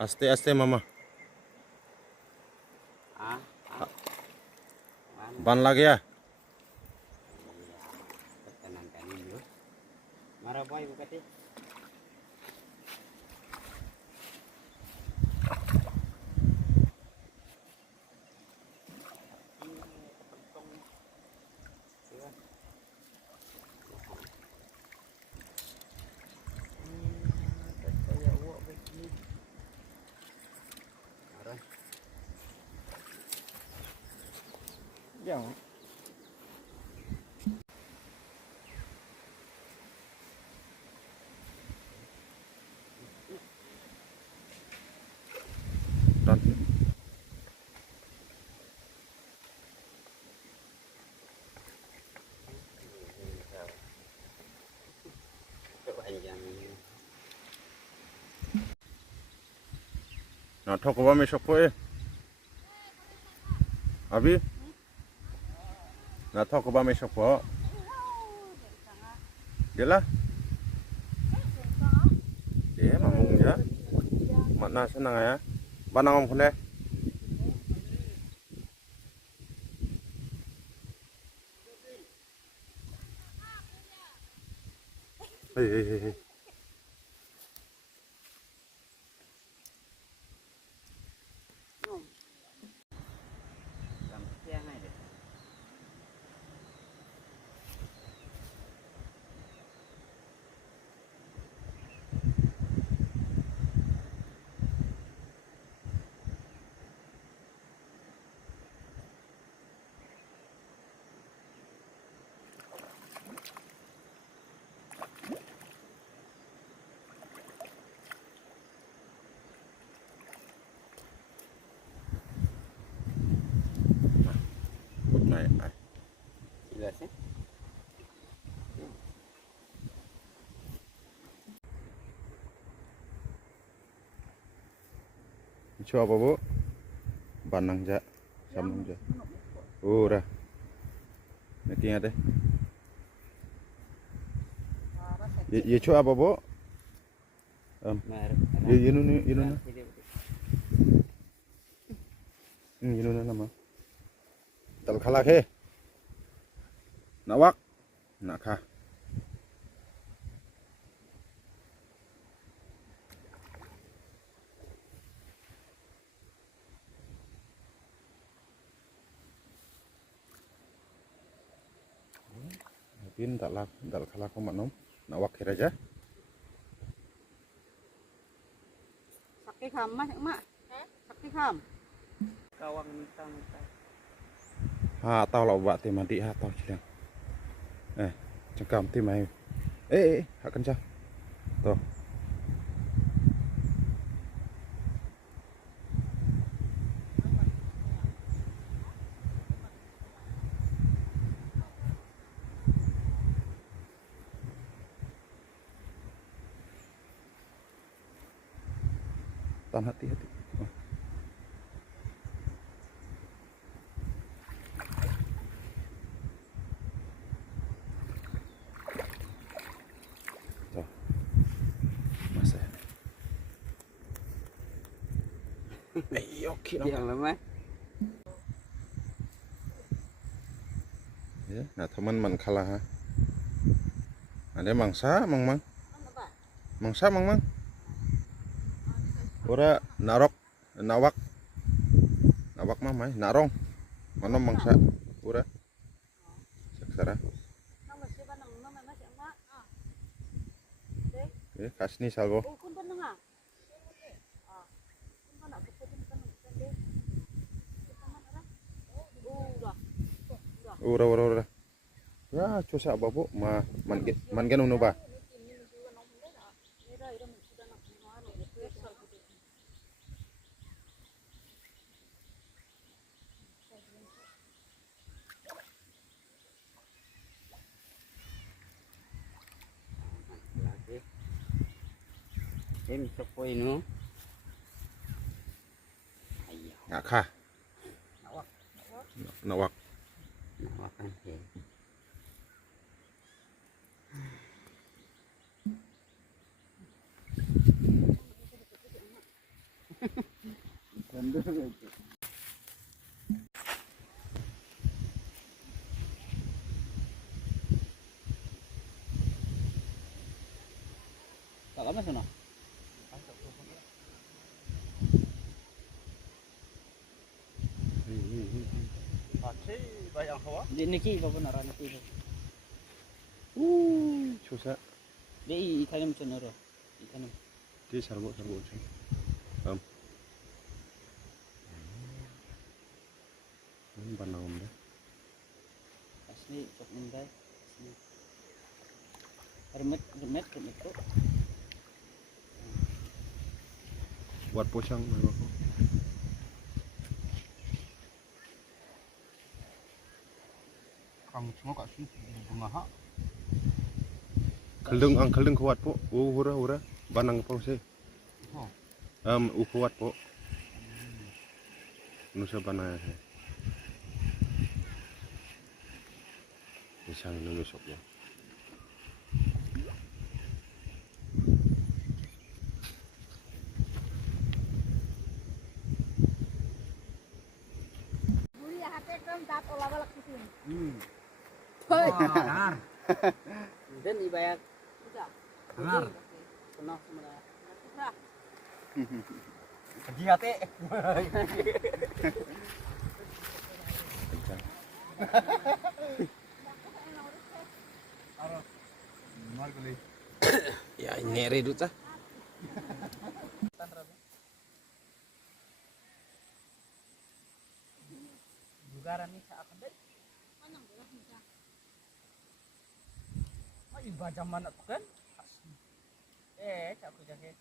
Aste-aste mama. Ah, Ban lagi ya? iya, ketenangkan dulu. Marah boy bukati. Jangan. Dan nah thok ba me shop e. Abi. Nah thok ba me shop ko. Gila. Dia mamung ya. Mana senang ya. Banang om kene. Hei. Good night. Jelas ya? Icu apa bu? Banang ja, samung ja. Ura. Nanti ada. Icu apa bu? Yunu na. Yunu na nama. Tal khalak he. Nawak. Nakha. Pin dal khalak ko manom. Nawak he raja. Sakti kham mas mak. Sakti kham. Kawang minta-minta. Ha tao lau bạ thì mà đi ha tao chỉ đang. Chẳng cầm thì mày. Hạ cân cha. Tao. Tan hati-hati. Tuh. Masa. Oke dong. Yang lemah. Ya, nah teman man kalah ha. Ada mangsa mang. Mangsa mang. Ora narok nawak. Nawak mah mai narong. Mana mangsa? Ora. Saksara. Ya, kasni salvo. Ura. Ya, cuaca apa bu? Man gen unu ba? Em sepoi nu. Ayo. Ngakha. Nawak. Nawakan he. Tak lama sana. Di niki pa pun arah niki. Susah. Di ikannya macam mana? Ikannya. Di serbuk macam. Panang dah. Asli cok indai. Asli. Remet tu. Buat posang aku. Kang semua kat sini bunga. Keldeng kuat po. Hura. Banang po sih. Kuat po. Nusa banaya sih. Isang nusok ya. Buli hati kan tak olah balak kucing. Dan ibayak. Sudah. Benar. Penuh semua. Sudah. Pergi hati. Kencang. Ya ini redut ah. Jugaran ni sa akan deh. Ay baca mana tu kan? Aku jaga.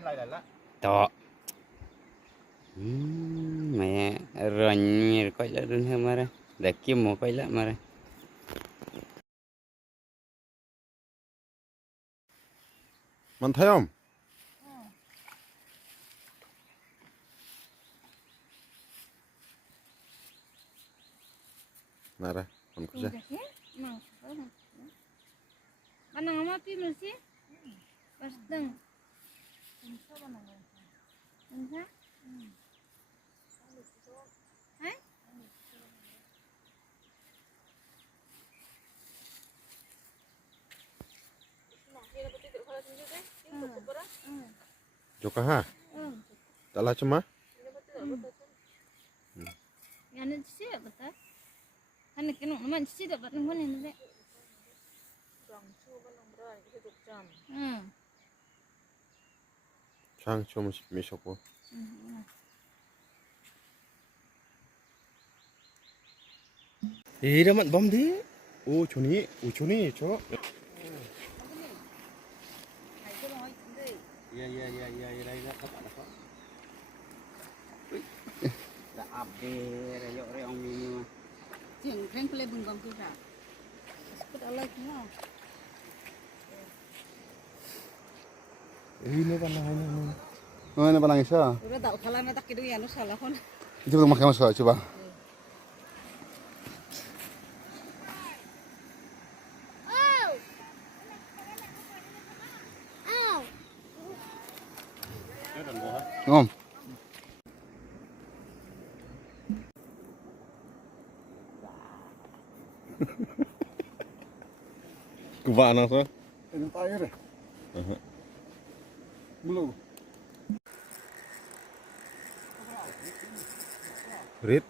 Lại. To. Mẹ ronyir coi lại đơn hơn mà ra. Để kiếm một coi lại mà ra. Mantap om. Nara, on kerja. Mana ngama pi mesti? Pasteng. Ensa? Hai? Joka ha. Taklah cuma. Yang ni sih betul. Kan kena nama sih tak betul mana ni dek. Sang cuma misok po. Damat bom di. Cuni, cok. Ya tak ada kok. Dah update reyok ini mah. Jeng kren pelai bunggam tu dah. Sebut Allah semua. Ini panang ini. Oh, ini panang isa. Udah tak kalah nak kidu ya nu salah kon. Itu kita makan masuk coba. Om. Kuba anak so. Ini air. Belum. Rit.